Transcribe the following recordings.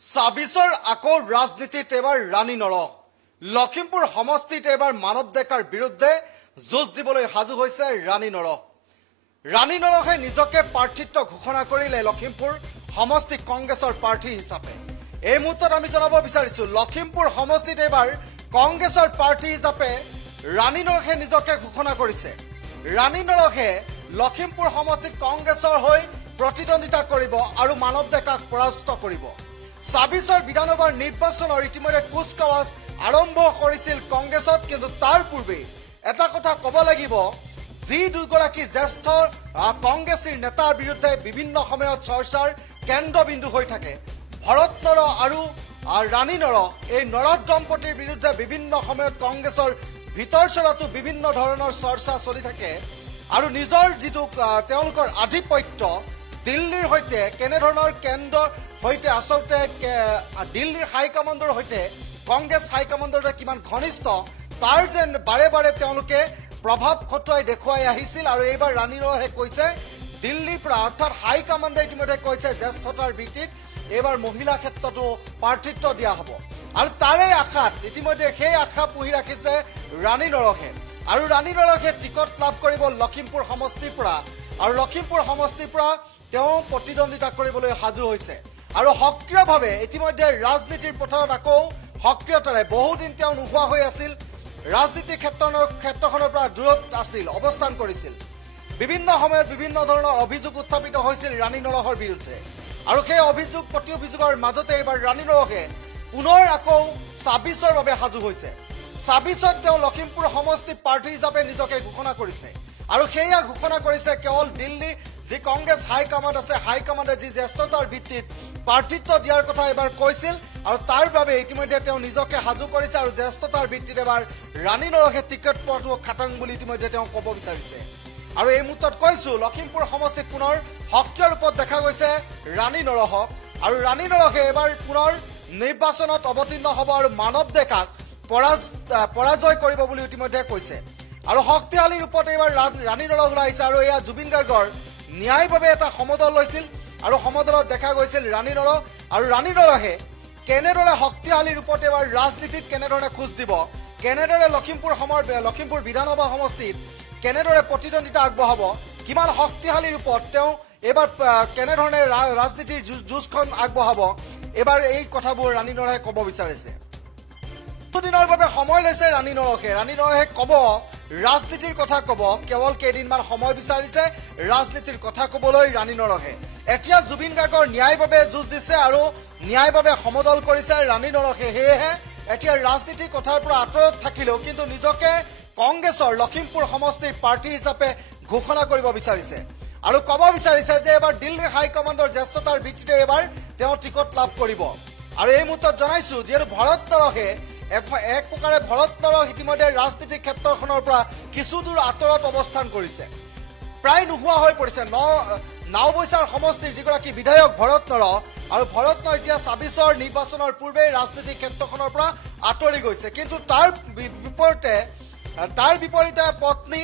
ছাব্বিছৰ আকৌ ৰাজনীতিত এবাৰ ৰাণী নৰহ লখিমপুৰ সমষ্টিত এবাৰ মানৱ ডেকাৰ বিৰুদ্ধে যুঁজ দিবলৈ সাজু হৈছে ৰাণী নৰহ। ৰাণী নৰহে নিজকে প্ৰাৰ্থিত্ব ঘোষণা কৰিলে লখিমপুৰ সমষ্টি কংগ্ৰেছৰ প্ৰাৰ্থী হিচাপে। এই মুহূৰ্তত আমি জনাব বিচাৰিছো লখিমপুৰ সমষ্টিত এবাৰ কংগ্ৰেছৰ প্ৰাৰ্থী হিচাপে ৰাণী নৰহে নিজকে ঘোষণা কৰিছে। ৰাণী নৰহে লখিমপুৰ সমষ্টিত কংগ্ৰেছৰ হৈ প্ৰতিদ্বন্দ্বিতা কৰিব আৰু মানৱ ডেকাক পৰাস্ত কৰিব। ২৬ৰ বিধানসভাৰ নিৰ্বাচনৰ ইতিমধ্যে কুচকাৱাজ আৰম্ভ কৰিছিল কংগ্ৰেছত, কিন্তু তাৰ পূৰ্বে এটা কথা ক'ব লাগিব, যি দুগৰাকী জ্যেষ্ঠ কংগ্ৰেছীৰ নেতাৰ বিৰুদ্ধে বিভিন্ন সময়ত চৰ্চাৰ কেন্দ্ৰবিন্দু হৈ থাকে, ভৰত নৰহ আৰু ৰাণী নৰহ, এই নৰহ দম্পতীৰ বিৰুদ্ধে বিভিন্ন সময়ত কংগ্ৰেছৰ ভিতৰ চৰাতো বিভিন্ন ধৰণৰ চৰ্চা চলি থাকে আৰু নিজৰ যিটো তেওঁলোকৰ আধিপত্য দিল্লীৰ সৈতে কেনেধৰণৰ কেন্দ্ৰৰ সৈতে আচলতে দিল্লীৰ হাইকমাণ্ডৰ সৈতে কংগ্ৰেছ হাইকমাণ্ডৰ কিমান ঘনিষ্ঠ তাৰ যেন বাৰে বাৰে তেওঁলোকে প্ৰভাৱ খটুৱাই দেখুৱাই আহিছিল। আৰু এইবাৰ ৰাণী নৰহে কৈছে দিল্লীৰ পৰা অৰ্থাৎ হাইকমাণ্ডে ইতিমধ্যে কৈছে জ্যেষ্ঠতাৰ ভিত্তিত এইবাৰ মহিলা ক্ষেত্ৰতো প্ৰাৰ্থিত্ব দিয়া হ'ব আৰু তাৰে আশাত ইতিমধ্যে সেই আশা পুহি ৰাখিছে ৰাণী নৰহে। আৰু ৰাণী নৰহে টিকট লাভ কৰিব লখিমপুৰ সমষ্টিৰ পৰা আৰু লখিমপুৰ সমষ্টিৰ পৰা তেওঁ প্ৰতিদ্বন্দ্বিতা কৰিবলৈ সাজু হৈছে আৰু সক্ৰিয়ভাৱে ইতিমধ্যে ৰাজনীতিৰ পথাৰত আকৌ সক্ৰিয়তাৰে বহুদিন তেওঁ নোহোৱা হৈ আছিল, ৰাজনীতিৰ ক্ষেত্ৰখনৰ পৰা দূৰত আছিল, অৱস্থান কৰিছিল। বিভিন্ন সময়ত বিভিন্ন ধৰণৰ অভিযোগ উত্থাপিত হৈছিল ৰাণী নৰহৰ বিৰুদ্ধে আৰু সেই অভিযোগ প্ৰতি অভিযোগৰ মাজতে এইবাৰ ৰাণী নৰহে পুনৰ আকৌ ২৬ৰ বাবে সাজু হৈছে। ২৬ত তেওঁ লখিমপুৰ সমষ্টিৰ প্ৰাৰ্থী হিচাপে নিজকে ঘোষণা কৰিছে আৰু সেয়া ঘোষণা কৰিছে কেৱল দিল্লী যি কংগ্ৰেছ হাইকমাণ্ড আছে, হাইকমাণ্ডে যি জ্যেষ্ঠতাৰ ভিত্তিত প্ৰাৰ্থিত্ব দিয়াৰ কথা এবাৰ কৈছিল আৰু তাৰ বাবে ইতিমধ্যে তেওঁ নিজকে সাজু কৰিছে আৰু জ্যেষ্ঠতাৰ ভিত্তিত এবাৰ ৰাণী নৰহে টিকট পোৱাটো খাটাং বুলি ইতিমধ্যে তেওঁ ক'ব বিচাৰিছে। আৰু এই মুহূৰ্তত কৈছো লখিমপুৰ সমষ্টিত পুনৰ সক্ৰিয় ৰূপত দেখা গৈছে ৰাণী নৰহক আৰু ৰাণী নৰহে এবাৰ পুনৰ নিৰ্বাচনত অৱতীৰ্ণ হ'ব আৰু মানৱ ডেকাক পৰাজয় কৰিব বুলি ইতিমধ্যে কৈছে আৰু শক্তিশালী ৰূপত এইবাৰ ৰাণী নৰহ আহিছে। আৰু এয়া জুবিন গাৰ্গৰ ন্যায়ৰ বাবে এটা সমদল লৈছিল আৰু সমদলত দেখা গৈছিল ৰাণী নৰহ আৰু ৰাণী নৰহে কেনেদৰে শক্তিশালী ৰূপত এবাৰ ৰাজনীতিত কেনেধৰণে খোজ দিব, কেনেদৰে লখিমপুৰ বিধানসভা সমষ্টিত কেনেদৰে প্ৰতিদ্বন্দ্বিতা আগবঢ়াব, কিমান শক্তিশালী ৰূপত তেওঁ এইবাৰ কেনেধৰণে ৰাজনীতিৰ যুঁজখন আগবঢ়াব, এইবাৰ এই কথাবোৰ ৰাণী নৰহে ক'ব বিচাৰিছে। দিনৰ বাবে সময় লৈছে ৰাণী নৰহে। ৰাণী নৰহে ক'ব, ৰাজনীতিৰ কথা ক'ব, কেৱল কেইদিনমান সময় বিচাৰিছে ৰাজনীতিৰ কথা ক'বলৈ ৰাণী নৰহে। এতিয়া জুবিন গাৰ্গৰ ন্যায়ৰ বাবে যুঁজ দিছে আৰু ন্যায়ৰ বাবে সমদল কৰিছে ৰাণী নৰহে। সেয়েহে এতিয়া ৰাজনীতিৰ কথাৰ পৰা আঁতৰত থাকিলেও কিন্তু নিজকে কংগ্ৰেছৰ লখিমপুৰ সমষ্টিৰ প্ৰাৰ্থী হিচাপে ঘোষণা কৰিব বিচাৰিছে আৰু ক'ব বিচাৰিছে যে এবাৰ দিল্লী হাইকমাণ্ডৰ জ্যেষ্ঠতাৰ ভিত্তিতে এবাৰ তেওঁ টিকট লাভ কৰিব। আৰু এই মুহূৰ্তত জনাইছো যিহেতু ভৰত নৰহে এক প্ৰকাৰে ভৰত নৰহ ইতিমধ্যে ৰাজনীতিক ক্ষেত্ৰখনৰ পৰা কিছু দূৰ আঁতৰত অৱস্থান কৰিছে, প্ৰায় নোহোৱা হৈ পৰিছে। নাওবৈচাৰ সমষ্টিৰ যিগৰাকী বিধায়ক ভৰত নৰহ আৰু ভৰত নৰহ এতিয়া ২৬ৰ নিৰ্বাচনৰ পূৰ্বে ৰাজনীতিক ক্ষেত্ৰখনৰ পৰা আঁতৰি গৈছে, কিন্তু তাৰ বিপৰীতে পত্নী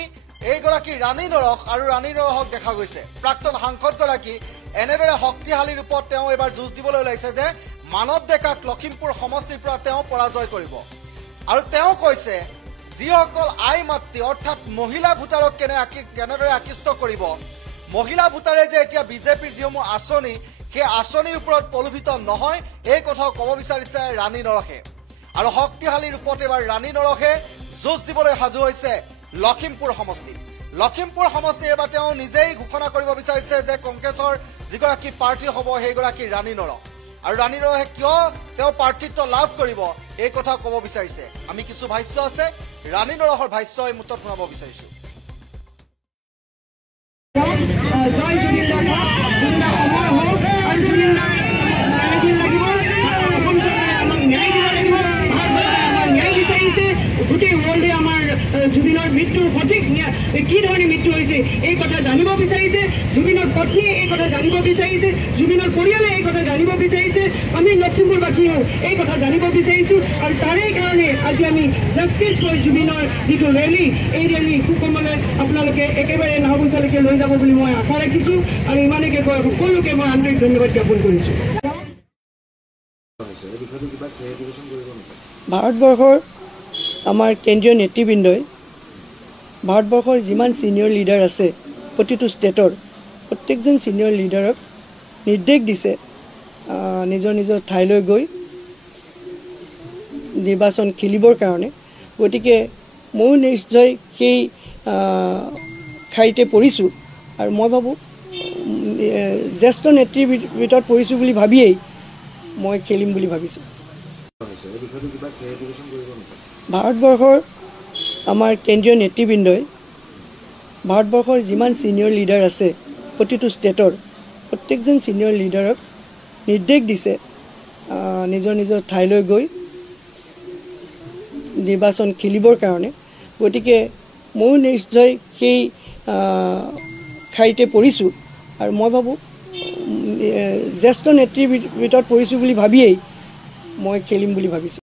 এইগৰাকী ৰাণী নৰহ আৰু ৰাণী নৰহক দেখা গৈছে। প্ৰাক্তন সাংসদগৰাকী এনেদৰে শক্তিশালী ৰূপত তেওঁ এইবাৰ যুঁজ দিবলৈ ওলাইছে যে মানৱ ডেকাক লখিমপুৰ সমষ্টিৰ পৰা তেওঁ পৰাজয় কৰিব আৰু তেওঁ কৈছে যিসকল আই মাতৃ অৰ্থাৎ মহিলা ভোটাৰক কেনেদৰে আকৃষ্ট কৰিব, মহিলা ভোটাৰে যে এতিয়া বিজেপিৰ যিসমূহ আঁচনি সেই আঁচনিৰ ওপৰত প্ৰলোভিত নহয়, এই কথাও ক'ব বিচাৰিছে ৰাণী নৰহে। আৰু শক্তিশালী ৰূপত এইবাৰ ৰাণী নৰহে যুঁজ দিবলৈ সাজু হৈছে লখিমপুৰ সমষ্টিত। লখিমপুৰ সমষ্টিৰ এবাৰ তেওঁ নিজেই ঘোষণা কৰিব বিচাৰিছে যে কংগ্ৰেছৰ যিগৰাকী প্ৰাৰ্থী হ'ব সেইগৰাকী ৰাণী নৰহ আৰু ৰাণী নৰহে কিয় তেওঁ প্ৰাৰ্থিত্ব লাভ কৰিব এই কথা ক'ব বিচাৰিছে। আমি কিছু ভাষ্য আছে ৰাণী নৰহৰ ভাষ্য এই মুহূৰ্তত শুনাব বিচাৰিছো। জয় জুবিন দাৰ সময় হওক আৰু জুবিন দাই ন্যায় দিব লাগিব, অসম চৰকাৰে আমাক ন্যায় দিব লাগিব, ভাৰতবৰ্ষে আমাক ন্যায় বিচাৰিছে, গোটেই ৱৰ্ল্ডে আমাৰ জুবিনৰ মৃত্যুৰ সঠিক কি ধৰণে মৃত্যু হৈছে এই কথা জানিব বিচাৰিছে, জুবিনৰ পত্নীয়ে এই কথা জানিব বিচাৰিছে, জুবিনৰ পৰিয়ালে এই কথা জানিব বিচাৰিছে, আমি লখিমপুৰবাসী এই কথা জানিব বিচাৰিছোঁ আৰু তাৰে কাৰণে আজি আমি জাষ্টিছ ফৰ জুবিনৰ যিটো ৰেলী, এই ৰেলী সুকমলে আপোনালোকে একেবাৰে নাওবৈচালৈকে লৈ যাব বুলি মই আশা ৰাখিছোঁ আৰু ইমানকে কৈ সকলোকে মই আন্তৰিক ধন্যবাদ জ্ঞাপন কৰিছোঁ। ভাৰতবৰ্ষৰ আমাৰ কেন্দ্ৰীয় নেতৃবৃন্দই ভাৰতবৰ্ষৰ যিমান ছিনিয়ৰ লিডাৰ আছে প্ৰতিটো ষ্টেটৰ প্ৰত্যেকজন ছিনিয়ৰ লিডাৰক নিৰ্দেশ দিছে নিজৰ নিজৰ ঠাইলৈ গৈ নিৰ্বাচন খেলিবৰ কাৰণে। গতিকে ময়ো নিশ্চয় সেই ঠাইতে পৰিছোঁ আৰু মই ভাবোঁ জ্যেষ্ঠ নেত্ৰীৰ ভিতৰত পৰিছোঁ বুলি ভাবিয়েই মই খেলিম বুলি ভাবিছোঁ। ভাৰতবৰ্ষৰ আমাৰ কেন্দ্ৰীয় নেতৃবৃন্দই ভাৰতবৰ্ষৰ যিমান ছিনিয়ৰ লিডাৰ আছে প্ৰতিটো ষ্টেটৰ প্ৰত্যেকজন ছিনিয়ৰ লিডাৰক নিৰ্দেশ দিছে নিজৰ নিজৰ ঠাইলৈ গৈ নিৰ্বাচন খেলিবৰ কাৰণে। গতিকে ময়ো নিশ্চয় সেই ঠাইতে পৰিছোঁ আৰু মই ভাবোঁ জ্যেষ্ঠ নেত্ৰীৰ ভিতৰত পৰিছোঁ বুলি ভাবিয়েই মই খেলিম বুলি ভাবিছোঁ।